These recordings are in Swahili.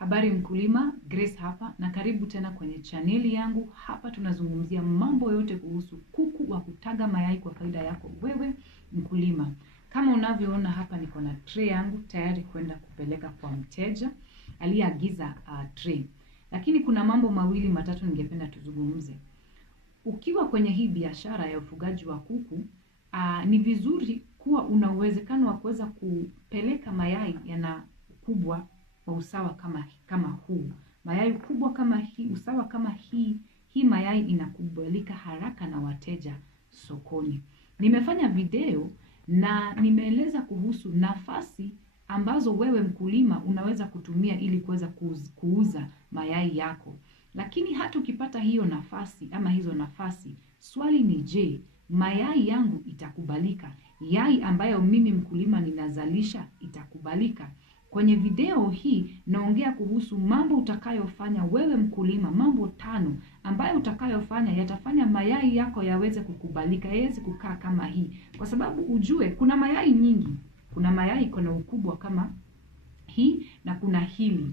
Habari mkulima, Grace hapa na karibu tena kwenye chaneli yangu. Hapa tunazungumzia mambo yote kuhusu kuku wa kutaga mayai kwa faida yako wewe mkulima. Kama unavyoona hapa niko na tray yangu tayari kwenda kupeleka kwa mteja aliyeagiza tray. Lakini kuna mambo mawili matatu ningependa tuzungumze. Ukiwa kwenye hii biashara ya ufugaji wa kuku, ni vizuri kuwa una uwezekano wa kuweza kupeleka mayai yana ukubwa wa usawa kama huu. Mayai kubwa kama hii, usawa kama hii mayai inakubalika haraka na wateja sokoni. Nimefanya video na nimeeleza kuhusu nafasi ambazo wewe mkulima unaweza kutumia ili kuweza kuuza mayai yako. Lakini hata ukipata hiyo nafasi ama hizo nafasi, swali ni je, mayai yangu itakubalika? Yai ambayo mimi mkulima ninazalisha itakubalika? Kwenye video hii naongea kuhusu mambo utakayofanya wewe mkulima, mambo 5 ambayo utakayofanya yatafanya mayai yako yaweze kukubalika, yaweze kukaa kama hii. Kwa sababu ujue kuna mayai nyingi. Kuna mayai kuna ukubwa kama hii na kuna hili.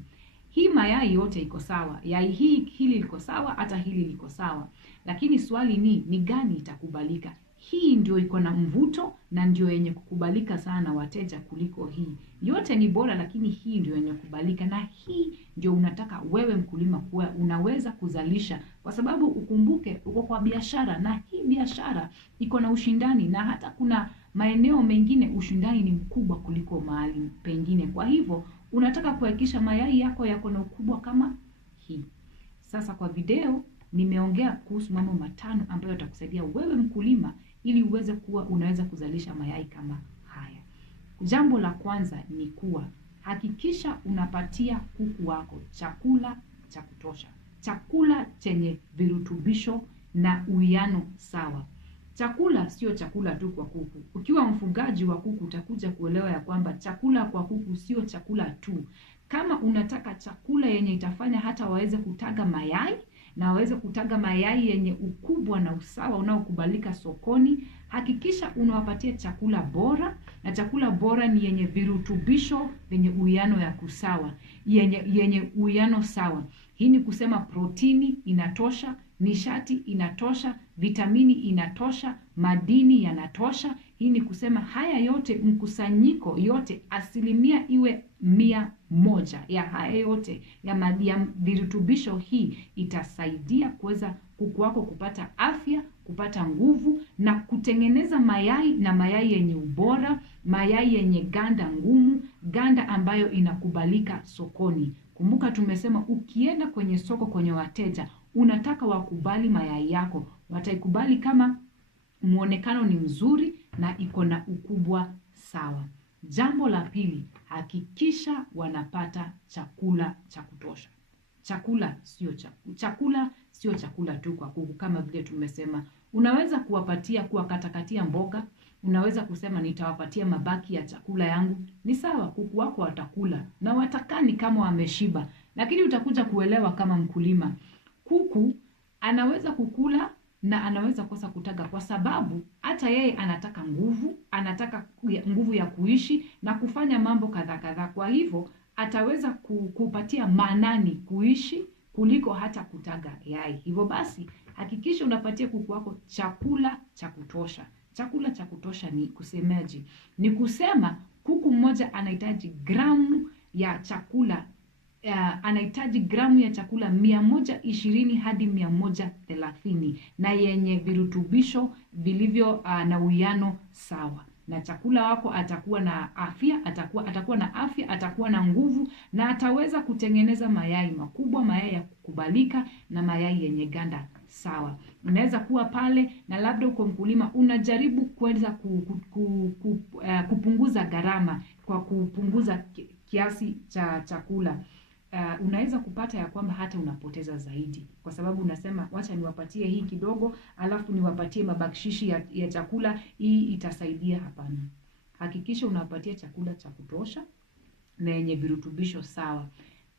Hii mayai yote iko sawa. Yai hili liko sawa, hata hili liko sawa. Lakini swali ni gani itakubalika? Hii ndio iko na mvuto na ndio yenye kukubalika sana wateja kuliko hii. Yote ni bora lakini hii ndio yenye kukubalika na hii ndio unataka wewe mkulima kuwa unaweza kuzalisha. Kwa sababu ukumbuke uko kwa biashara na hii biashara iko na ushindani na hata kuna maeneo mengine ushindani ni mkubwa kuliko mahali pengine. Kwa hivyo unataka kuhakikisha mayai yako yako na ukubwa kama hii. Sasa kwa video nimeongea kuhusu mambo 5 ambayo yatakusaidia wewe mkulima ili uweze kuwa unaweza kuzalisha mayai kama haya. Jambo la kwanza ni kuwa hakikisha unapatia kuku wako chakula cha kutosha. Chakula chenye virutubisho na uwiano sawa. Chakula sio chakula tu kwa kuku. Ukiwa mfugaji wa kuku utakuja kuelewa ya kwamba chakula kwa kuku sio chakula tu. Kama unataka chakula yenye itafanya hata waweze kutaga mayai na waweze kutaga mayai yenye ukubwa na usawa unaokubalika sokoni, hakikisha unawapatia chakula bora, na chakula bora ni yenye virutubisho vyenye uwiano ya kusawa, yenye uwiano sawa. Hii ni kusema protini inatosha, nishati inatosha, vitamini inatosha, madini yanatosha. Hii ni kusema haya yote mkusanyiko yote asilimia iwe 100 ya haya yote ya virutubisho. Hii itasaidia kuweza kuku wako kupata afya, kupata nguvu na kutengeneza mayai, na mayai yenye ubora, mayai yenye ganda ngumu, ganda ambayo inakubalika sokoni. Kumbuka tumesema ukienda kwenye soko kwenye wateja, unataka wakubali mayai yako. Wataikubali kama muonekano ni mzuri na iko na ukubwa sawa. Jambo la pili, hakikisha wanapata chakula cha kutosha. Chakula sio chakula tu kwa kuku kama vile tumesema. Unaweza kuwakatakatia mboga, unaweza kusema nitawapatia mabaki ya chakula yangu. Ni sawa, kuku wako watakula na watakani kama wameshiba. Lakini utakuja kuelewa kama mkulima, kuku anaweza kukula na anaweza kosa kutaga kwa sababu hata yeye anataka nguvu ya kuishi na kufanya mambo kadhaa. Kwa hivyo ataweza kupatia manani kuishi kuliko hata kutaga yai. Hivyo basi hakikisha unapatia kuku wako chakula cha kutosha. Chakula cha kutosha ni kusemeje? Ni kusema kuku mmoja anahitaji gramu ya chakula 120 hadi 130 na yenye virutubisho vilivyo na uwiano sawa. Na chakula wako atakuwa na afya, atakuwa na nguvu na ataweza kutengeneza mayai makubwa, mayai ya kukubalika na mayai yenye ganda sawa. Unaweza kuwa pale na labda uko mkulima unajaribu kuweza kupunguza gharama kwa kupunguza kiasi cha chakula. Unaweza kupata ya kwamba hata unapoteza zaidi, kwa sababu unasema wacha niwapatie hii kidogo alafu niwapatie mabakshishi ya chakula, hii itasaidia. Hapana. Hakikisha unawapatia chakula cha kutosha na yenye virutubisho sawa.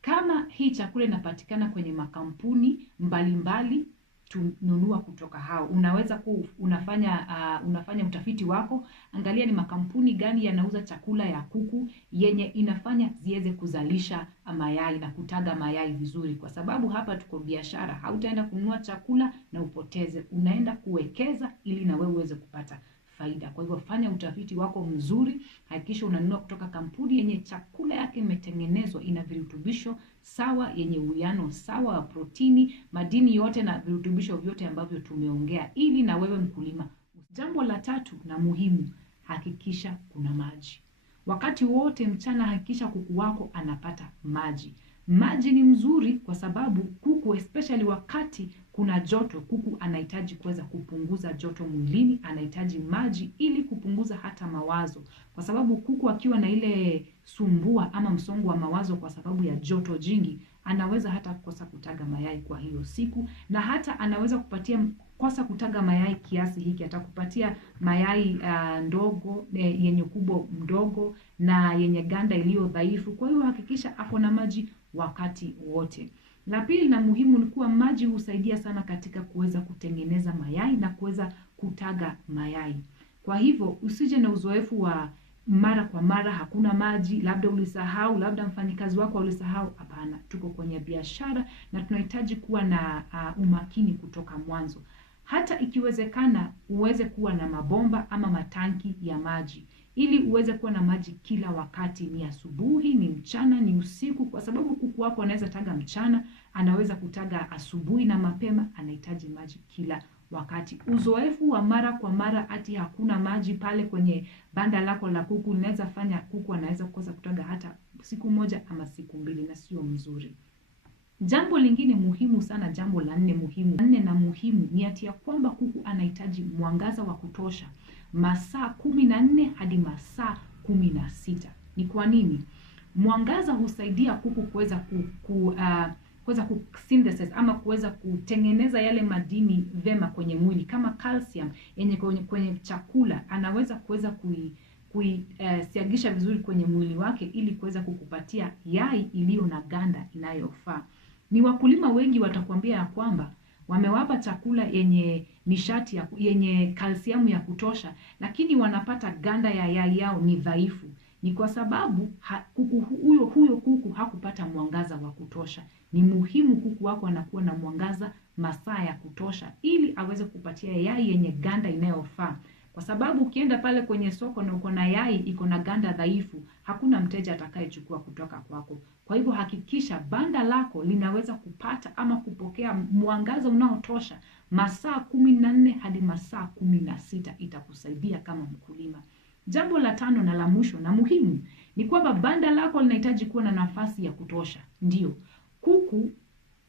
Kama hii chakula inapatikana kwenye makampuni mbalimbali, tununua kutoka hao. Unaweza unafanya utafiti wako, angalia ni makampuni gani yanauza chakula ya kuku yenye inafanya ziweze kuzalisha mayai na kutaga mayai vizuri, kwa sababu hapa tuko biashara. Hautaenda kununua chakula na upoteze, unaenda kuwekeza ili na wewe uweze kupata faida. Kwa hivyo fanya utafiti wako mzuri, hakikisha unanunua kutoka kampuni yenye chakula yake imetengenezwa, ina virutubisho sawa, yenye uwiano sawa wa protini, madini yote na virutubisho vyote ambavyo tumeongea, ili na wewe mkulima. Jambo la tatu na muhimu, hakikisha kuna maji. Wakati wote mchana hakikisha kuku wako anapata maji. Maji ni mzuri kwa sababu kuku, especially wakati kuna joto, kuku anahitaji kuweza kupunguza joto mwilini, anahitaji maji ili kupunguza hata mawazo. Kwa sababu kuku akiwa na ile sumbua ama msongo wa mawazo kwa sababu ya joto jingi, anaweza hata kukosa kutaga mayai kwa hiyo siku, na hata anaweza kosa kutaga mayai kiasi hiki, atakupatia mayai ndogo, yenye ukubwa mdogo na yenye ganda iliyo dhaifu. Kwa hiyo hakikisha ako na maji wakati wote. La pili na muhimu ni kuwa maji husaidia sana katika kuweza kutengeneza mayai na kuweza kutaga mayai. Kwa hivyo usije na uzoefu wa mara kwa mara hakuna maji, labda ulisahau, labda mfanyikazi wako ulisahau. Hapana, tuko kwenye biashara na tunahitaji kuwa na umakini kutoka mwanzo. Hata ikiwezekana uweze kuwa na mabomba ama matanki ya maji, ili uweze kuwa na maji kila wakati, ni asubuhi, ni mchana, ni usiku, kwa sababu kuku wako anaweza taga mchana, anaweza kutaga asubuhi na mapema, anahitaji maji kila wakati. Uzoefu wa mara kwa mara ati hakuna maji pale kwenye banda lako la kuku linaweza fanya kuku anaweza kukosa kutaga hata siku moja ama siku mbili, na sio mzuri. Jambo lingine muhimu sana, jambo la nne muhimu ni ati ya kwamba kuku anahitaji mwangaza wa kutosha, masaa 14 hadi masaa 16. Ni kwa nini? Mwangaza husaidia kuku kuweza kuweza kusynthesize ama kuweza kutengeneza yale madini vema kwenye mwili, kama calcium yenye kwenye chakula, anaweza kuweza kuisiagisha vizuri kwenye mwili wake ili kuweza kukupatia yai iliyo na ganda inayofaa. Ni wakulima wengi watakwambia ya kwamba wamewapa chakula yenye nishati yenye kalsiamu ya kutosha, lakini wanapata ganda ya yai yao ni dhaifu. Ni kwa sababu huyo kuku hakupata mwangaza wa kutosha. Ni muhimu kuku wako anakuwa na mwangaza masaa ya kutosha ili aweze kupatia yai yenye ganda inayofaa. Kwa sababu ukienda pale kwenye soko na uko na yai iko na ganda dhaifu, hakuna mteja atakayechukua kutoka kwako. Kwa hivyo hakikisha banda lako linaweza kupata ama kupokea mwangaza unaotosha masaa 14 hadi masaa 16, itakusaidia kama mkulima. Jambo la tano na la mwisho na muhimu ni kwamba banda lako linahitaji kuwa na nafasi ya kutosha. Ndio.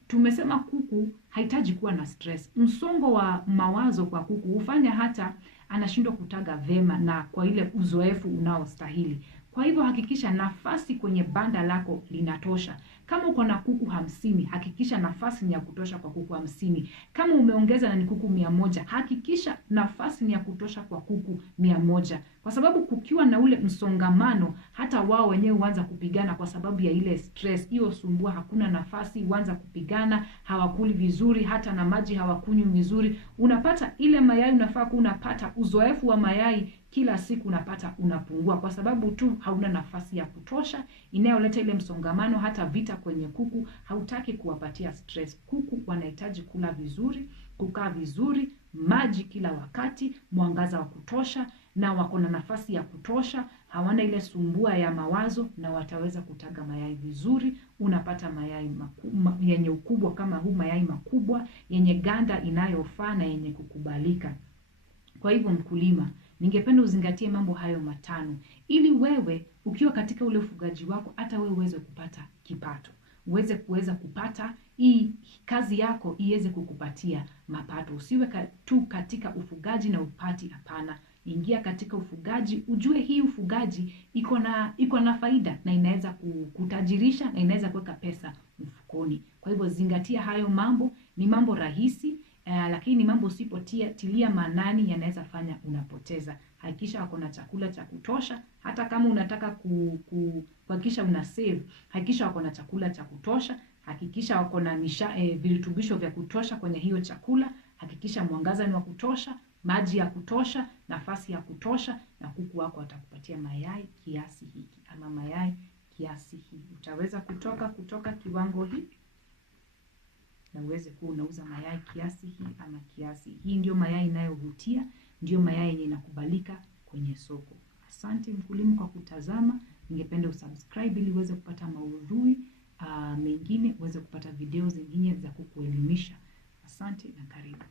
Tumesema kuku hahitaji kuwa na stress. Msongo wa mawazo kwa kuku hufanya hata anashindwa kutaga vema na kwa ile uzoefu unaostahili. Kwa hivyo hakikisha nafasi kwenye banda lako linatosha. Kama uko na kuku 50, hakikisha nafasi ni ya kutosha kwa kuku 50. Kama umeongeza na ni kuku 100, hakikisha nafasi ni ya kutosha kwa kuku 100. Kwa sababu kukiwa na ule msongamano, hata wao wenyewe huanza kupigana kwa sababu ya ile stress. Hiyo sumbua, hakuna nafasi, huanza kupigana, hawakuli vizuri, hata na maji hawakunywi vizuri. Unapata ile mayai unafaa unapata uzoefu wa mayai kila siku unapata unapungua kwa sababu tu hauna nafasi ya kutosha inayoleta ile msongamano, hata vita kwenye kuku. Hautaki kuwapatia stress. Kuku wanahitaji kula vizuri, kukaa vizuri, maji kila wakati, mwangaza wa kutosha, na wako na nafasi ya kutosha, hawana ile sumbua ya mawazo, na wataweza kutaga mayai vizuri. Unapata mayai yenye ukubwa kama huu, mayai makubwa yenye ganda inayofaa na yenye kukubalika. Kwa hivyo mkulima, ningependa uzingatie mambo hayo matano ili wewe ukiwa katika ule ufugaji wako hata wewe uweze kupata kipato. Uweze kupata hii kazi yako iweze kukupatia mapato. Usiwe tu katika ufugaji na upati, hapana. Ingia katika ufugaji, ujue hii ufugaji iko na faida na inaweza kutajirisha na inaweza kuweka pesa mfukoni. Kwa hivyo zingatia hayo mambo, ni mambo rahisi. Lakini mambo usipotilia maanani yanaweza fanya unapoteza. Hakikisha wako na chakula cha kutosha. Hata kama unataka kuhakikisha una save, hakikisha wako na chakula cha kutosha. Hakikisha wako na virutubisho vya kutosha kwenye hiyo chakula. Hakikisha mwangaza ni wa kutosha, maji ya kutosha, nafasi ya kutosha, na kuku wako atakupatia mayai kiasi hiki ama mayai kiasi hii. Utaweza kutoka kiwango hii na uweze kuwa unauza mayai kiasi hii ama kiasi. Hii ndio mayai inayovutia, ndio mayai yenye inakubalika kwenye soko. Asante mkulima kwa kutazama. Ningependa usubscribe ili uweze kupata maudhui mengine, uweze kupata video zingine za kukuelimisha. Asante na karibu.